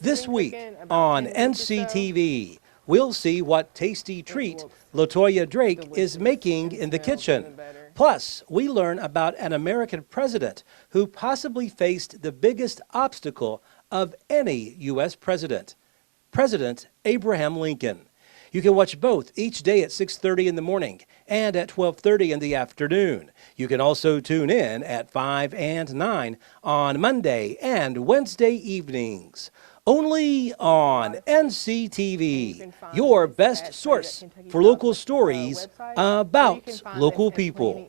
This week on NCTV, we'll see what tasty treat LaToya Drake is making in the kitchen. Plus, we learn about an American president who possibly faced the biggest obstacle of any U.S. president, President Abraham Lincoln. You can watch both each day at 6:30 in the morning and at 12:30 in the afternoon. You can also tune in at 5 and 9 on Monday and Wednesday evenings. Only on NCTV, your best source for local stories about local people.